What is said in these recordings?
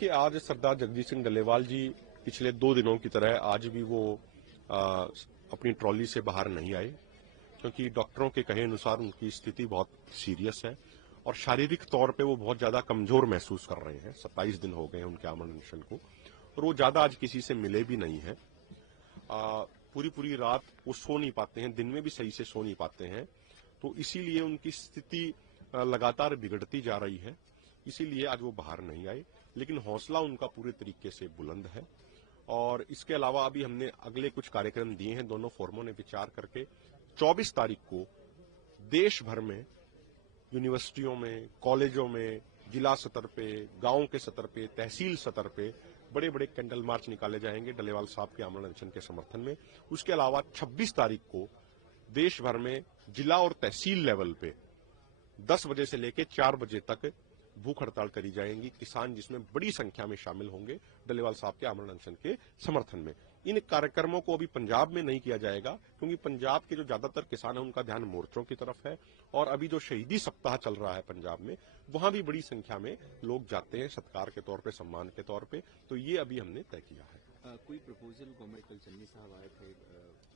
देखिए, आज सरदार जगजीत सिंह डल्लेवाल जी पिछले 2 दिनों की तरह आज भी वो अपनी ट्रॉली से बाहर नहीं आए, क्योंकि डॉक्टरों के कहे अनुसार उनकी स्थिति बहुत सीरियस है और शारीरिक तौर पे वो बहुत ज्यादा कमजोर महसूस कर रहे हैं। 27 दिन हो गए हैं उनके आमरण अनशन को और वो ज्यादा आज किसी से मिले भी नहीं है। पूरी रात वो सो नहीं पाते हैं, दिन में भी सही से सो नहीं पाते हैं, तो इसीलिए उनकी स्थिति लगातार बिगड़ती जा रही है। इसीलिए आज वो बाहर नहीं आए, लेकिन हौसला उनका पूरे तरीके से बुलंद है। और इसके अलावा अभी हमने अगले कुछ कार्यक्रम दिए हैं, दोनों फोरमों ने विचार करके 24 तारीख को देश भर में यूनिवर्सिटियों में, कॉलेजों में, जिला स्तर पे, गांव के स्तर पे, तहसील स्तर पे बड़े बड़े कैंडल मार्च निकाले जाएंगे डल्लेवाल साहब के आमरण अनशन के समर्थन में। उसके अलावा 26 तारीख को देश भर में जिला और तहसील लेवल पे 10 बजे से लेकर 4 बजे तक भूख हड़ताल करी जाएंगी किसान, जिसमें बड़ी संख्या में शामिल होंगे डल्लेवाल साहब के आमरण अनशन के समर्थन में। इन कार्यक्रमों को अभी पंजाब में नहीं किया जाएगा, क्योंकि पंजाब के जो ज्यादातर किसान हैं उनका ध्यान मोर्चों की तरफ है और अभी जो शहीदी सप्ताह चल रहा है पंजाब में, वहां भी बड़ी संख्या में लोग जाते हैं सत्कार के तौर पर, सम्मान के तौर पर। तो ये अभी हमने तय किया है। कोई प्रपोजल गवर्नमेंट कल चन्नी साहब आए थे,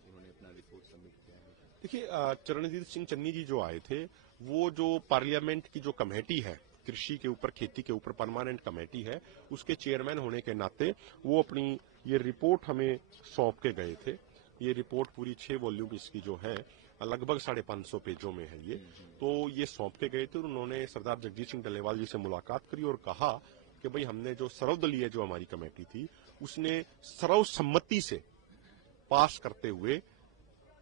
उन्होंने अपना रिपोर्ट सबमिट किया है? देखिए, चरणजीत सिंह चन्नी जी जो आए थे, वो जो पार्लियामेंट की जो कमेटी है कृषि के ऊपर, खेती के ऊपर परमानेंट कमेटी है, उसके चेयरमैन होने के नाते वो अपनी ये रिपोर्ट हमें सौंप के गए थे। ये रिपोर्ट पूरी 6 वॉल्यूम इसकी जो है, लगभग 550 पेजों में है ये। तो ये सौंप के गए थे और उन्होंने सरदार जगजीत सिंह डल्लेवाल जी से मुलाकात करी और कहा कि भाई हमने जो सर्वदलीय जो हमारी कमेटी थी उसने सर्वसम्मति से पास करते हुए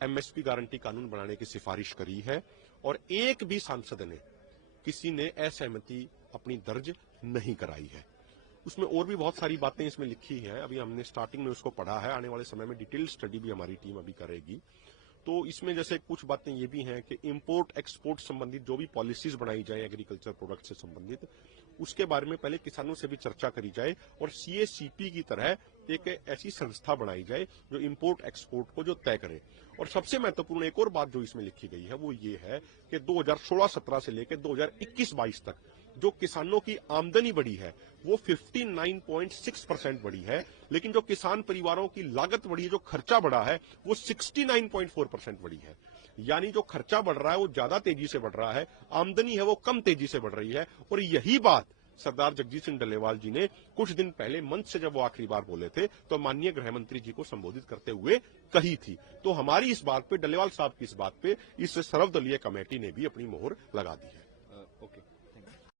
एमएसपी गारंटी कानून बनाने की सिफारिश करी है और एक भी सांसद ने, किसी ने असहमति अपनी दर्ज नहीं कराई है। उसमें और भी बहुत सारी बातें इसमें लिखी हैं, अभी हमने स्टार्टिंग में उसको पढ़ा है, आने वाले समय में डिटेल स्टडी भी हमारी टीम अभी करेगी। तो इसमें जैसे कुछ बातें ये भी हैं कि इंपोर्ट एक्सपोर्ट संबंधित जो भी पॉलिसीज बनाई जाए एग्रीकल्चर प्रोडक्ट से संबंधित, उसके बारे में पहले किसानों से भी चर्चा करी जाए और सीएसीपी की तरह एक ऐसी संस्था बनाई जाए जो इंपोर्ट एक्सपोर्ट को जो तय करे। और सबसे महत्वपूर्ण एक और बात जो इसमें लिखी गई है वो ये है कि 2016-17 से लेकर 2021-22 तक जो किसानों की आमदनी बढ़ी है वो 59.6% बढ़ी है, लेकिन जो किसान परिवारों की लागत बढ़ी है, जो खर्चा बढ़ा है, वो 69.4% बढ़ी है। यानी जो खर्चा बढ़ रहा है वो ज्यादा तेजी से बढ़ रहा है, आमदनी है वो कम तेजी से बढ़ रही है। और यही बात सरदार जगजीत सिंह डल्लेवाल जी ने कुछ दिन पहले मंच से जब वो आखिरी बार बोले थे तो माननीय गृह मंत्री जी को संबोधित करते हुए कही थी। तो हमारी इस बात पे, डल्लेवाल साहब की इस बात पे, इस सर्वदलीय कमेटी ने भी अपनी मोहर लगा दी है। ओके।